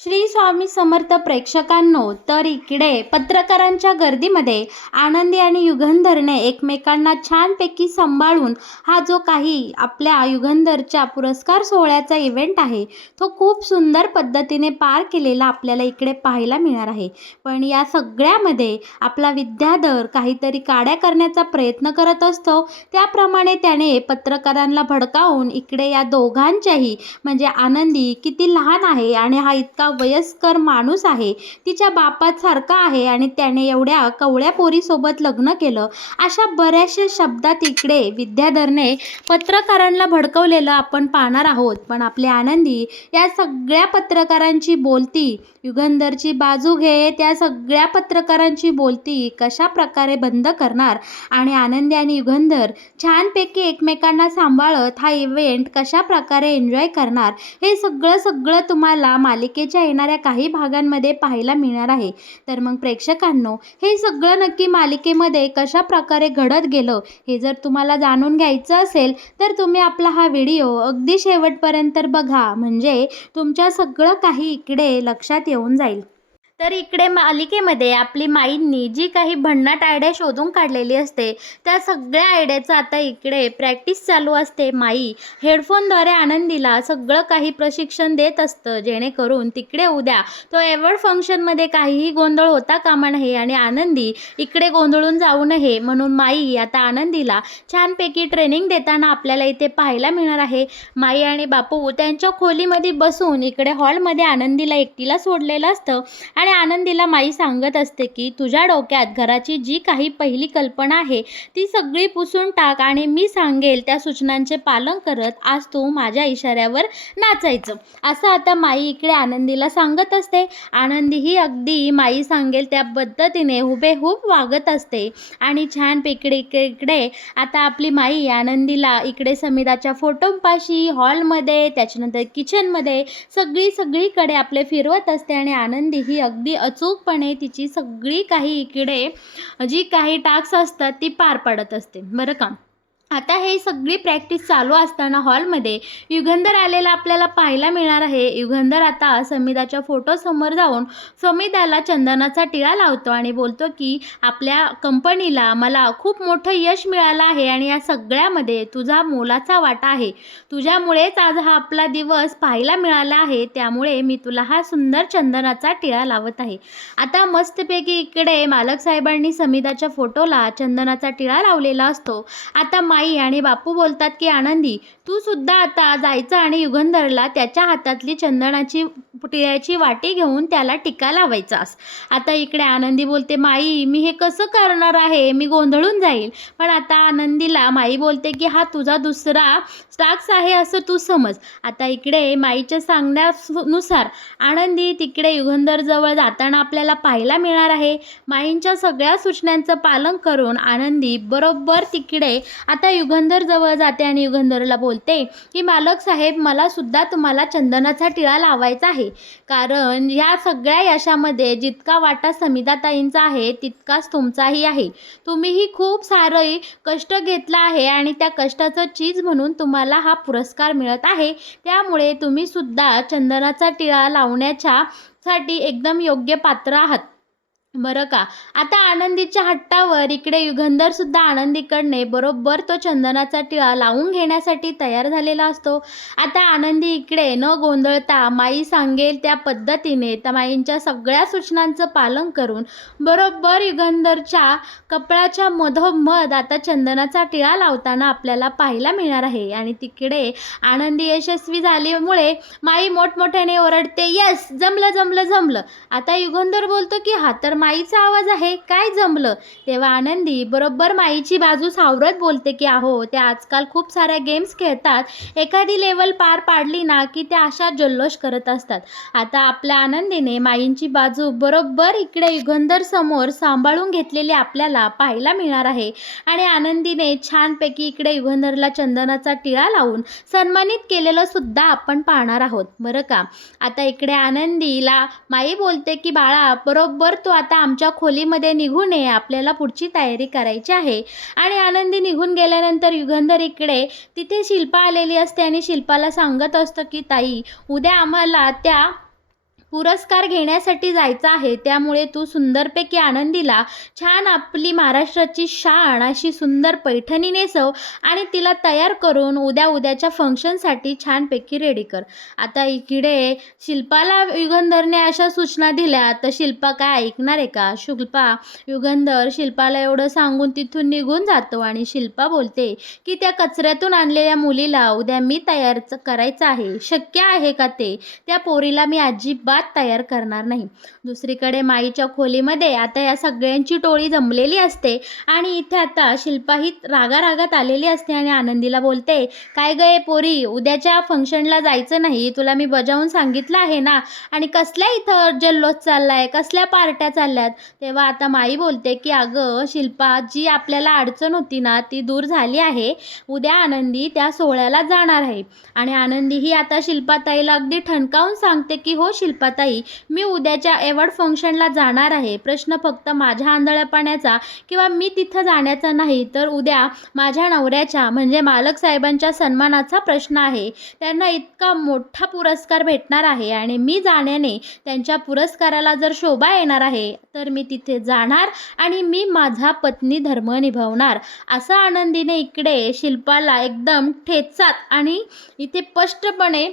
श्री स्वामी समर्थ प्रेक्षकांनो, तर इकडे पत्रकारांच्या गर्दीमध्ये आनंदी आणि युगंधरने एकमेकांना छानपैकी सांभाळून हा जो काही आपल्या युगंधरच्या पुरस्कार सोहळ्याचा इव्हेंट आहे तो खूप सुंदर पद्धतीने पार केलेला आपल्याला इकडे पाहायला मिळणार आहे. पण या सगळ्यामध्ये आपला विद्याधर काहीतरी काड्या करण्याचा प्रयत्न करत असतो. त्याप्रमाणे त्याने पत्रकारांना भडकावून इकडे या दोघांच्याही म्हणजे आनंदी किती लहान आहे आणि हा इतका वयस्कर माणूस आहे, तिच्या बापासारखा आहे आणि त्याने एवढ्या कवळ्या पोरीसोबत लग्न केलं, अशा बऱ्याचशा शब्दात इकडे विद्याधरने पत्रकारांना भडकवलेलं आपण पाहणार आहोत. पण आपले आनंदी या सगळ्या पत्रकारांची बोलती, युगंधरची बाजू घे, त्या सगळ्या पत्रकारांची बोलती कशा प्रकारे बंद करणार आणि आनंदी आणि युगंधर छानपैकी एकमेकांना सांभाळत हा इव्हेंट कशा प्रकारे एन्जॉय करणार, हे सगळं तुम्हाला मालिकेच्या येणाऱ्या काही भागांमध्ये पाहायला मिळणार आहे. तर मग प्रेक्षकांनो, हे सगळं नक्की मालिकेमध्ये कशा प्रकारे घडत गेलं हे जर तुम्हाला जाणून घ्यायचं असेल तर तुम्ही आपला हा व्हिडिओ अगदी शेवटपर्यंत बघा, म्हणजे तुमच्या सगळं काही इकडे लक्षात येऊन जाईल. तर इकडे मालिकेमध्ये आपली माईंनी जी काही भन्नाट आयडिया शोधून काढलेली असते त्या सगळ्या आयडियाचं आता इकडे प्रॅक्टिस चालू असते. माई हेडफोनद्वारे आनंदीला सगळं काही प्रशिक्षण देत असतं, जेणेकरून तिकडे उद्या तो अवॉर्ड फंक्शनमध्ये काहीही गोंधळ होता कामा नये आणि आनंदी इकडे गोंधळून जाऊ नये म्हणून माई आता आनंदीला छानपैकी ट्रेनिंग देताना आपल्याला इथे पाहायला मिळणार आहे. माई आणि बापू त्यांच्या खोलीमध्ये बसून इकडे हॉलमध्ये आनंदीला एकटीला सोडलेलं असतं आणि आनंदीला माई सांगत असते की तुझ्या डोक्यात घराची जी काही पहिली कल्पना आहे ती सगळी पुसून टाक आणि मी सांगेल त्या सूचनांचे पालन करत आज तू माझ्या इशाऱ्यावर नाचायचं, असं आता माई इकडे आनंदीला सांगत असते. आनंदी ही अगदी माई सांगेल त्या पद्धतीने हुबेहूब वागत असते आणि छानपैकी इकडे आता आपली माई आनंदीला इकडे समीराच्या फोटोपाशी, हॉलमध्ये, त्याच्यानंतर किचनमध्ये सगळीकडे आपले फिरवत असते आणि आनंदी ही अगदी अचूकपणे तिची सगळी काही इकडे जी काही टास्क असतात ती पार पाडत असते, बरं का. आता हे सगळी प्रॅक्टिस चालू असताना हॉलमध्ये युगंधर आलेला आपल्याला पाहायला मिळणार आहे. युगंधर आता समीराच्या फोटोसमोर जाऊन समीराला चंदनाचा टिळा लावतो आणि बोलतो की आपल्या कंपनीला मला खूप मोठं यश मिळालं आहे आणि या सगळ्यामध्ये तुझा मोलाचा वाटा आहे. तुझ्यामुळेच आज हा आपला दिवस पाहायला मिळाला आहे, त्यामुळे मी तुला हा सुंदर चंदनाचा टिळा लावत आहे. आता मस्तपैकी इकडे मालक साहेबांनी समीराच्या फोटोला चंदनाचा टिळा लावलेला असतो. आता माई आणि बापू बोलतात की आनंदी, तू सुद्धा आता जायचं आणि युगंधरला त्याच्या हातातली चंदनाची टिळ्याची वाटी घेऊन त्याला टिका लावायचास. आता इकडे आनंदी बोलते, माई मी हे कसं करणार आहे, मी गोंधळून जाईल. पण आता आनंदीला माई बोलते की हा तुझा दुसरा टास्क आहे असं तू समज. आता इकडे माईच्या सांगण्यानुसार आनंदी तिकडे युगंधर जवळ जाताना आपल्याला पाहायला मिळणार आहे. माईंच्या सगळ्या सूचनांचं पालन करून आनंदी बरोबर तिकडे आता युगंधर जवळ जाते आणि युगंधरला बोलते की मालक साहेब, मला सुद्धा तुम्हाला चंदनाचा टिळा लावायचा आहे, कारण या सगळ्या यशामध्ये जितका वाटा समिधाताईंचा आहे तितकाच तुमचाही आहे. तुम्हीही खूप सारे कष्ट घेतला आहे आणि त्या कष्टाचं चीज म्हणून तुम्हाला हा पुरस्कार मिळत आहे, त्यामुळे तुम्ही सुद्धा चंदनाचा टिळा लावण्याच्या साठी एकदम योग्य पात्र आहात, बरं का. आता आनंदीच्या हट्टावर इकडे युगंधर सुद्धा आनंदीकडने बरोबर तो चंदनाचा टिळा लावून घेण्यासाठी तयार झालेला असतो. आता आनंदी इकडे न गोंधळता माई सांगेल त्या पद्धतीने त्या माईंच्या सगळ्या सूचनांचं पालन करून बरोबर युगंधरच्या कपाळाच्या मधोमध आता चंदनाचा टिळा लावताना आपल्याला पाहायला मिळणार आहे. आणि तिकडे आनंदी यशस्वी झाल्यामुळे माई मोठमोठ्याने ओरडते, यस, जमलं जमलं जमलं. आता युगंधर बोलतो की हा तर माईचा आवाज आहे, काय जमलं. तेव्हा आनंदी बरोबर माईची बाजू सावरत बोलते की अहो, त्या आजकाल खूप साऱ्या गेम्स खेळतात, एखादी लेवल पार पाडली ना की त्या अशा जल्लोष करत असतात. आता आपल्या आनंदीने माईंची बाजू बरोबर इकडे युगंधर समोर सांभाळून घेतलेली आपल्याला पाहायला मिळणार आहे आणि आनंदीने छानपैकी इकडे युगंधरला चंदनाचा टिळा लावून सन्मानित केलेलं सुद्धा आपण पाहणार आहोत, बरं का. आता इकडे आनंदीला माई बोलते की बाळा, बरोबर तो आता आमच्या खोलीमध्ये निघून ये, आपल्याला पुढची तयारी करायची आहे. आणि आनंदी निघून गेल्यानंतर युगंधर इकडे तिथे शिल्पा आलेली असते आणि शिल्पाला सांगत असतं की ताई, उद्या आम्हाला त्या पुरस्कार घेण्यासाठी जायचं आहे, त्यामुळे तू सुंदरपैकी आनंदीला छान आपली महाराष्ट्राची शान अशी सुंदर पैठणी नेसव आणि तिला तयार करून उद्याच्या फंक्शनसाठी छानपैकी रेडी कर. आता इकडे शिल्पाला युगंधरने अशा सूचना दिल्या, तर शिल्पा काय ऐकणार आहे का? युगंधर शिल्पाला एवढं सांगून तिथून निघून जातो आणि शिल्पा बोलते की त्या कचऱ्यातून आणलेल्या मुलीला उद्या मी तयार करायचं आहे. शक्य आहे का ते? त्या पोरीला मी अजिबात तयार करणार नाही. दुसरीकडे माईच्या खोलीमध्ये आता या सगळ्यांची टोळी जमलेली असते आणि इथे आता शिल्पा ही रागारागात आलेली असते आणि आनंदीला बोलते, काय गं पोरी, उद्याच्या फंक्शनला जायचं नाही, तुला मी बजावून सांगितलं आहे ना, आणि कसल्या इथं जल्लोष चाललाय, कसल्या पार्ट्या चालल्यात. तेव्हा आता माई बोलते की अगं शिल्पा, जी आपल्याला अडचण होती ना ती दूर झाली आहे. उद्या आनंदी त्या सोहळ्याला जाणार आहे. आणि आनंदी ही आता शिल्पाताईला अगदी ठणकावून सांगते की हो शिल्पाताई, मी उद्याच्या एवढ फंक्शनला जाणार आहे. प्रश्न फक्त माझ्या आंधळेपणाचा किंवा मी तिथं जाण्याचा नाही, तर उद्या माझ्या नवऱ्याच्या म्हणजे मालक साहेबांच्या सन्मानाचा प्रश्न आहे. त्यांना इतका मोठा पुरस्कार भेटणार आहे आणि मी जाण्याने त्यांच्या पुरस्काराला जर शोभा येणार आहे, तर मी तिथे जाणार आणि मी माझा पत्नी धर्म निभावणार. असं आनंदीने इकडे शिल्पाला एकदम ठेचात आणि इथे स्पष्टपणे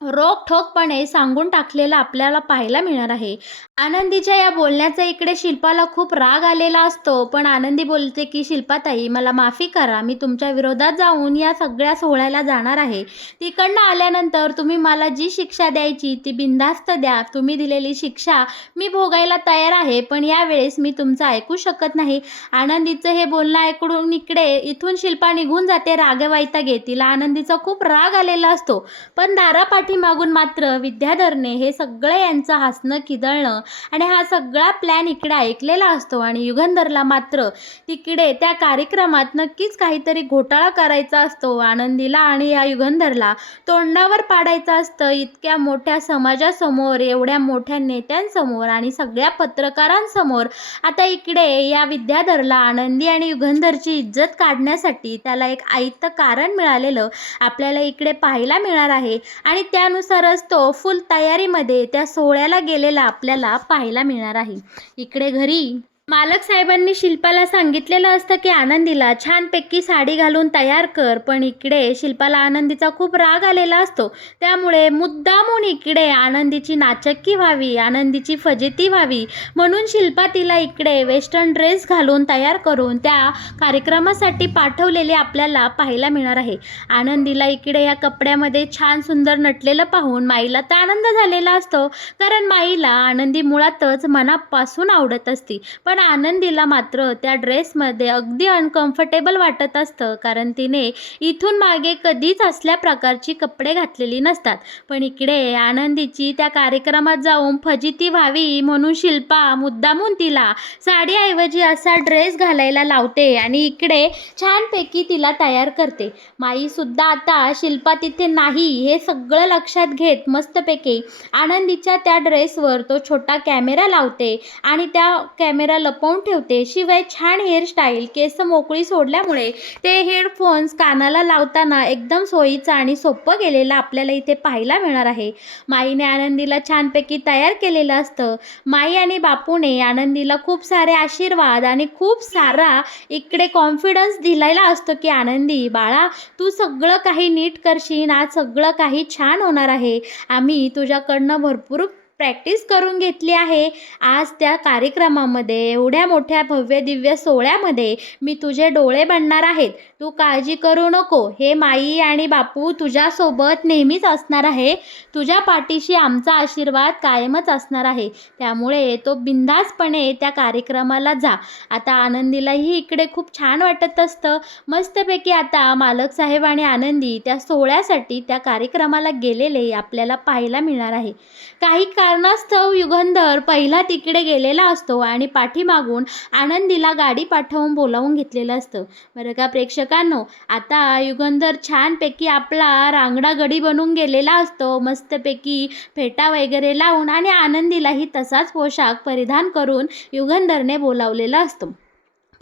रोखठोकपणे सांगून टाकलेलं आपल्याला पाहायला मिळणार आहे. आनंदीच्या या बोलण्याचा इकडे शिल्पाला खूप राग आलेला असतो, पण आनंदी बोलते की शिल्पाताई, मला माफी करा, मी तुमच्या विरोधात जाऊन या सगळ्या सोहळ्याला जाणार आहे. तिकडनं आल्यानंतर तुम्ही मला जी शिक्षा द्यायची ती बिनधास्त द्या. तुम्ही दिलेली शिक्षा मी भोगायला तयार आहे, पण यावेळेस मी तुमचं ऐकू शकत नाही. आनंदीचं हे बोलणं ऐकून इकडे इथून शिल्पा निघून जाते रागवायतागे. तिला आनंदीचा खूप राग आलेला असतो, पण दारापाठीमागून मात्र विद्याधरने हे सगळं यांचं हसणं खिदळणं आणि हा सगळा प्लॅन इकडे ऐकलेला असतो आणि युगंधरला मात्र तिकडे त्या कार्यक्रमात नक्कीच काहीतरी घोटाळा करायचा असतो. आनंदीला आणि या युगंधरला तोंडावर पाडायचं असतं इतक्या मोठ्या समाजासमोर, एवढ्या मोठ्या नेत्यांसमोर आणि सगळ्या पत्रकारांसमोर. आता इकडे या विद्याधरला आनंदी आणि युगंधरची इज्जत काढण्यासाठी त्याला एक आयतं कारण मिळालेलं आपल्याला इकडे पाहायला मिळणार आहे आणि त्यानुसारच तो फुल तयारीमध्ये त्या सोहळ्याला गेलेला आपल्याला पाहायला मिळणार आहे. इकडे घरी मालक साहेबांनी शिल्पाला सांगितलेलं असतं की आनंदीला छानपैकी साडी घालून तयार कर, पण इकडे शिल्पाला आनंदीचा खूप राग आलेला असतो. त्यामुळे मुद्दामून इकडे आनंदीची नाचक्की व्हावी, आनंदीची फजिती व्हावी म्हणून शिल्पा तिला इकडे वेस्टर्न ड्रेस घालून तयार करून त्या कार्यक्रमासाठी पाठवलेले आपल्याला पाहायला मिळणार आहे. आनंदीला इकडे या कपड्यामध्ये छान सुंदर नटलेलं पाहून माईला तर आनंद झालेला असतो, कारण माईला आनंदी मुळातच मनापासून आवडत असते. पण आनंदीला मात्र त्या ड्रेसमध्ये अगदी अनकम्फर्टेबल वाटत असतं, कारण तिने इथून मागे कधीच असल्या प्रकारची कपडे घातलेली नसतात. पण इकडे आनंदीची त्या कार्यक्रमात जाऊन फजिती व्हावी म्हणून शिल्पा मुद्दामून तिला साडीऐवजी असा ड्रेस घालायला लावते आणि इकडे छानपैकी तिला तयार करते. माईसुद्धा आता शिल्पा तिथे नाही हे सगळं लक्षात घेत मस्तपैकी आनंदीच्या त्या ड्रेसवर तो छोटा कॅमेरा लावते आणि त्या कॅमेरा लपवून ठेवते. शिवाय छान हेअरस्टाईल, केस मोकळी सोडल्यामुळे ते हेडफोन्स कानाला लावताना एकदम सोयीचं आणि सोपं गेलेलं आपल्याला इथे पाहायला मिळणार आहे. माईने आनंदीला छानपैकी तयार केलेलं असतं. माई आणि बापूने आनंदीला खूप सारे आशीर्वाद आणि खूप सारा इकडे कॉन्फिडन्स दिलेला असतो की आनंदी बाळा, तू सगळं काही नीट करशील, आज सगळं काही छान होणार आहे. आम्ही तुझ्याकडनं भरपूर प्रॅक्टिस करून घेतली आहे. आज त्या कार्यक्रमामध्ये, एवढ्या मोठ्या भव्य दिव्य सोहळ्यामध्ये मी तुझे डोळे बनणार आहेत. तू काळजी करू नको. हे माई आणि बापू तुझ्यासोबत नेहमीच असणार आहे. तुझ्या पाठीशी आमचा आशीर्वाद कायमच असणार आहे. त्यामुळे तो बिनधास्तपणे त्या कार्यक्रमाला जा. आता आनंदीलाही इकडे खूप छान वाटत असतं. मस्तपैकी आता मालक साहेब आणि आनंदी त्या सोहळ्यासाठी त्या कार्यक्रमाला गेलेले आपल्याला पाहायला मिळणार आहे. काही कारणास्तव युगंधर पहिला तिकडे गेलेला असतो आणि पाठीमागून आनंदीला गाडी पाठवून बोलावून घेतलेलं असतं. बरं का प्रेक्षकांनो, आता युगंधर छानपैकी आपला रांगडा गडी बनून गेलेला असतो, मस्तपैकी फेटा वगैरे लावून, आणि आनंदीलाही तसाच पोशाख परिधान करून युगंधरने बोलावलेला असतो.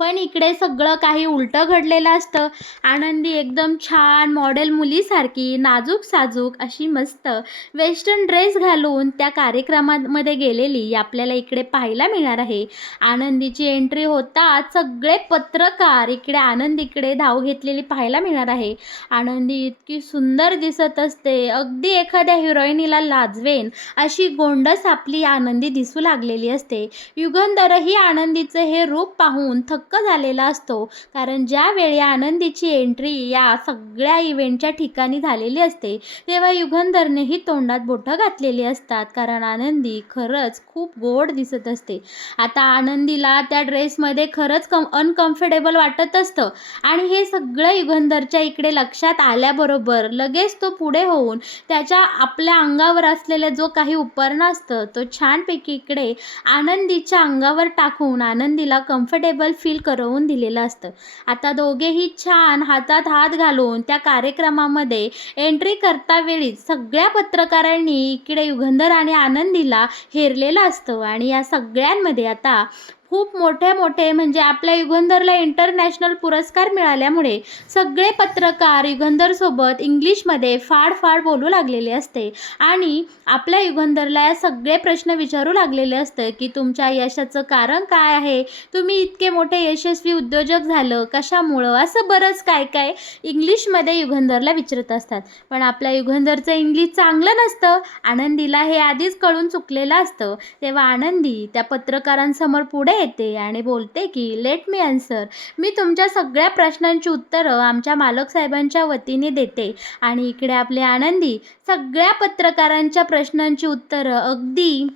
पण इकडे सगळं काही उलटं घडलेलं असतं. आनंदी एकदम छान मॉडेल मुलीसारखी नाजूक साजूक अशी मस्त वेस्टर्न ड्रेस घालून त्या कार्यक्रमामध्ये गेलेली आपल्याला इकडे पाहायला मिळणार आहे. आनंदीची एंट्री होताच सगळे पत्रकार इकडे आनंदीकडे धाव घेतलेली पाहायला मिळणार आहे. आनंदी इतकी सुंदर दिसत असते, अगदी एखाद्या हिरोईनीला लाजवेन अशी गोंडस आपली आनंदी दिसू लागलेली असते. युगंधरही आनंदीचं हे रूप पाहून थक्क झालेला असतो, कारण ज्यावेळी आनंदीची एंट्री या सगळ्या इव्हेंटच्या ठिकाणी झालेली असते तेव्हा युगंधरनेही तोंडात बोटं घातलेली असतात, कारण आनंदी खरंच खूप गोड दिसत असते. आता आनंदीला त्या ड्रेसमध्ये खरंच अनकम्फर्टेबल वाटत असतं आणि हे सगळं युगंधरच्या इकडे लक्षात आल्याबरोबर लगेच तो पुढे होऊन त्याच्या आपल्या अंगावर असलेलं जो काही उपरणं असतं तो छानपैकी इकडे आनंदीच्या अंगावर टाकून आनंदीला कम्फर्टेबल फील करवून दिलेलं असतं. आता दोघेही छान हातात हात घालून त्या कार्यक्रमामध्ये एंट्री करतावेळी सगळ्या पत्रकारांनी इकडे युगंधर आणि आनंदीला हेरलेलं असतं आणि या सगळ्यांमध्ये आता खूप मोठे मोठे म्हणजे आपल्या युगंधरला इंटरनॅशनल पुरस्कार मिळाल्यामुळे सगळे पत्रकार युगंधरसोबत इंग्लिशमध्ये फाड बोलू लागलेले असते आणि आपल्या युगंधरला या सगळे प्रश्न विचारू लागलेले असतं की तुमच्या यशाचं कारण काय आहे, तुम्ही इतके मोठे यशस्वी उद्योजक झालं कशामुळं, असं बरंच काय काय इंग्लिशमध्ये युगंधरला विचारत असतात. पण आपल्या युगंधरचं इंग्लिश चांगलं नसतं, आनंदीला हे आधीच कळून चुकलेलं असतं. तेव्हा आनंदी त्या पत्रकारांसमोर पुढे येते आणि बोलते की लेट मी आन्सर, मी तुमच्या सगळ्या प्रश्नांची उत्तरं आमच्या मालक साहेबांच्या वतीने देते. आणि इकडे आपले आनंदी सगळ्या पत्रकारांच्या प्रश्नांची उत्तरं अगदी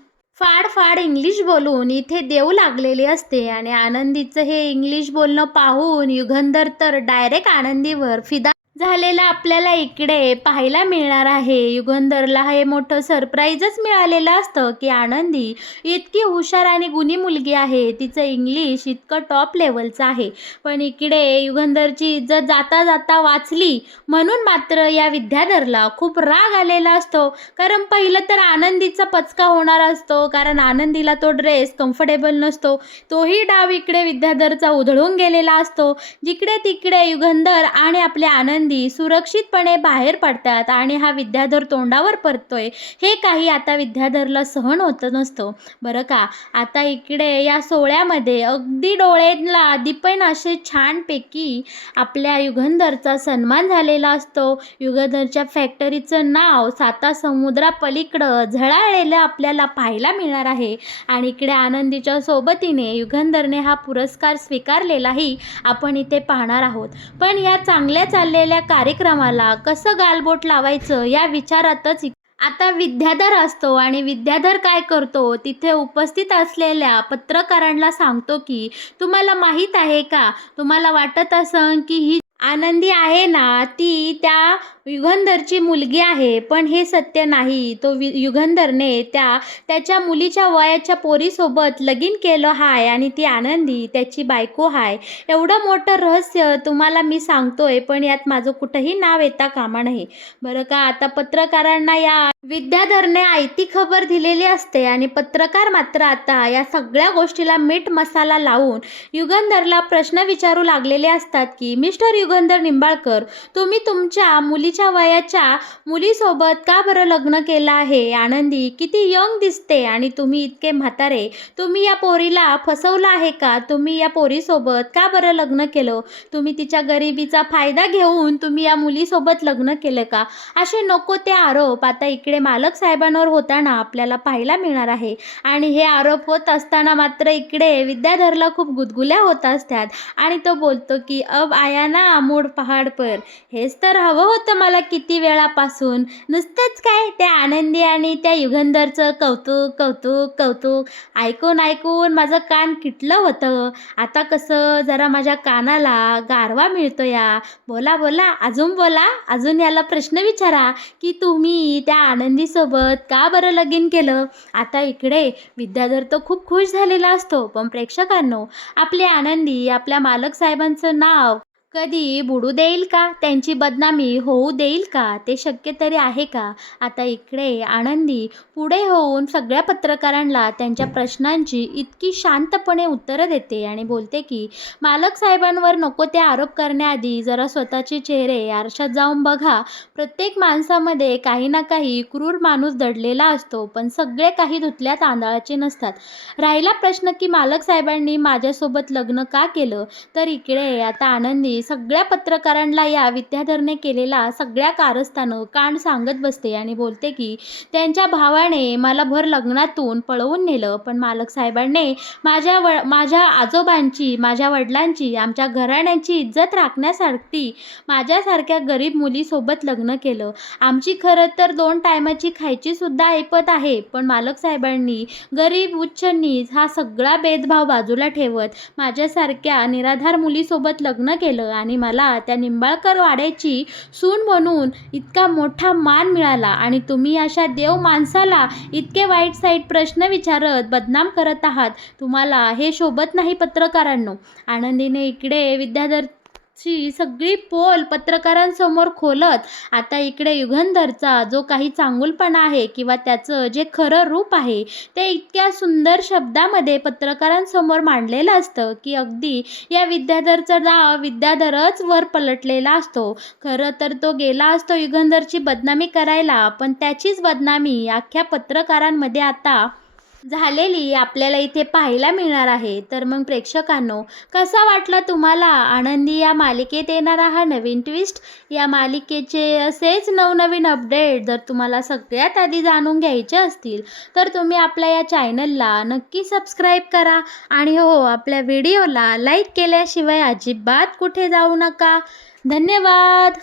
फाड इंग्लिश बोलून इथे देऊ लागलेली असते आणि आनंदीचं हे इंग्लिश बोलणं पाहून युगंधर तर डायरेक्ट आनंदीवर फिदा झालेला आपल्याला इकडे पाहायला मिळणार आहे. युगंधरला हे मोठं सरप्राईजच मिळालेलं असतं की आनंदी इतकी हुशार आणि गुणी मुलगी आहे, तिचं इंग्लिश इतकं टॉप लेवलचं आहे. पण इकडे युगंधरची इज्जत जाता जाता वाचली म्हणून मात्र या विद्याधरला खूप राग आलेला असतो, कारण पहिलं तर आनंदीचा पचका होणार असतो, कारण आनंदीला तो ड्रेस कम्फर्टेबल नसतो. तोही डाव इकडे विद्याधरचा उधळून गेलेला असतो. जिकडे तिकडे युगंधर आणि आपले आनंदी सुरक्षितपणे बाहेर पडतात आणि हा विद्याधर तोंडावर पडतोय हे काही आता विद्याधरला सहन होत नसतं. बरं का, आता इकडे या सोहळ्यामध्ये अगदी डोळ्याला दिपेन असे छानपैकी आपल्या युगंधरचा सन्मान झालेला असतो. युगंधरच्या फॅक्टरीचं नाव साता समुद्रापलीकडं झळाळलेलं आपल्याला पाहायला मिळणार आहे आणि इकडे आनंदीच्या सोबतीने युगंधरने हा पुरस्कार स्वीकारलेलाही आपण इथे पाहणार आहोत. पण या चांगल्या चाललेल्या कार्यक्रमाला कसं गालबोट लावायचं या विचारातच आता विद्याधर असतो आणि विद्याधर काय करतो, तिथे उपस्थित असलेल्या पत्रकारांना सांगतो की तुम्हाला माहीत आहे का, तुम्हाला वाटत असन की ही आनंदी आहे ना ती त्या युगंधरची मुलगी आहे, पण हे सत्य नाही. तो युगंधरने त्याच्या मुलीच्या वयाच्या पोरीसोबत लगीन केलं हाय आणि ती आनंदी त्याची बायको हाय. एवढं मोठं रहस्य तुम्हाला मी सांगतोय, पण यात माझं कुठंही नाव येता कामा नये. बरं का, आता पत्रकारांना या विद्याधरने आयती खबर दिलेली असते आणि पत्रकार मात्र आता या सगळ्या गोष्टीला मीठ मसाला लावून युगंधरला प्रश्न विचारू लागलेले असतात की मिस्टर युगंधर निंबाळकर, तुम्ही तुमच्या मुलीच्या वयाच्या मुलीसोबत का बरं लग्न केलं आहे? आनंदी किती यंग दिसते आणि तुम्ही इतके म्हातारे, तुम्ही या पोरीला फसवलं आहे का? तुम्ही या पोरीसोबत का बरं लग्न केलं? तुम्ही तिच्या गरिबीचा फायदा घेऊन तुम्ही या मुलीसोबत लग्न केलं का? असे नको ते आरोप आता इकडे मालक साहेबांवर होताना आपल्याला पाहायला मिळणार आहे आणि हे आरोप होत असताना मात्र इकडे विद्याधरला खूप गुदगुल्या होत असतात आणि तो बोलतो की अब आया ना मूड पहाड पर. हेच तर हवं होतं मला किती वेळापासून. नुसतंच काय त्या आनंदी आणि त्या युगंधरचं कौतुक कौतुक कौतुक ऐकून ऐकून माझं कान किटलं होतं. आता कसं जरा माझ्या कानाला गारवा मिळतो या. बोला बोला, अजून बोला, अजून याला प्रश्न विचारा की तुम्ही त्या आनंदीसोबत का बरं लगीन केलं. आता इकडे विद्याधर तर खूप खुश झालेला असतो, पण प्रेक्षकांनो आपले आनंदी आपल्या मालक साहेबांचं नाव कधी बुडू देईल का? त्यांची बदनामी होऊ देईल का? ते शक्य तरी आहे का? आता इकडे आनंदी पुढे होऊन सगळ्या पत्रकारांना त्यांच्या प्रश्नांची इतकी शांतपणे उत्तरं देते आणि बोलते की मालक साहेबांवर नको ते आरोप करण्याआधी जरा स्वतःचे चेहरे आरशात जाऊन बघा. प्रत्येक माणसामध्ये काही ना काही क्रूर माणूस दडलेला असतो, पण सगळे काही धुतल्या तांदळाचे नसतात. राहिला प्रश्न की मालक साहेबांनी माझ्यासोबत लग्न का केलं, तर इकडे आता आनंदी सगळ्या पत्रकारांना या विद्याधरने केलेला सगळ्या कारस्थानं कांड सांगत बसते आणि बोलते की त्यांच्या भावाने मला भर लग्नातून पळवून नेलं, पण मालक साहेबांनी माझ्या आजोबांची, माझ्या वडिलांची, आमच्या घराण्याची इज्जत राखण्यासाठी माझ्यासारख्या गरीब मुलीसोबत लग्न केलं. आमची खरं तर 2 टायमाची खायची सुद्धा ऐपत आहे, पण मालक साहेबांनी गरीब उच्च नीच हा सगळा भेदभाव बाजूला ठेवत माझ्यासारख्या निराधार मुलीसोबत लग्न केलं आणि मला त्या निंबाळकर वाड्याची सून म्हणून इतका मोठा मान मिळाला आणि तुम्ही अशा देव माणसाला इतके वाईट साईट प्रश्न विचारत बदनाम करत आहात. तुम्हाला हे शोभत नाही पत्रकारांनो. आनंदीने इकडे विद्याधरची सगळी पोल पत्रकारांसमोर खोलत आता इकडे युगंधरचा जो काही चांगुलपणा आहे किंवा त्याचं जे खरं रूप आहे ते इतक्या सुंदर शब्दामध्ये पत्रकारांसमोर मांडलेलं असतं की अगदी या विद्याधरचं नाव विद्याधरच वर पलटलेला असतो. खरं तर तो गेला असतो युगंधरची बदनामी करायला, पण त्याचीच बदनामी अख्ख्या पत्रकारांमध्ये आता झालेली आपल्याला इथे पाहायला मिळणार आहे. तर मग प्रेक्षकांनो, कसा वाटला तुम्हाला आनंदी या मालिकेत येणारा हा नवीन ट्विस्ट? या मालिकेचे असेच नवनवीन अपडेट जर तुम्हाला सगळ्यात आधी जाणून घ्यायचे असतील तर तुम्ही आपल्या या चॅनलला नक्की सबस्क्राईब करा आणि हो, आपल्या व्हिडिओला लाईक केल्याशिवाय अजिबात कुठे जाऊ नका. धन्यवाद.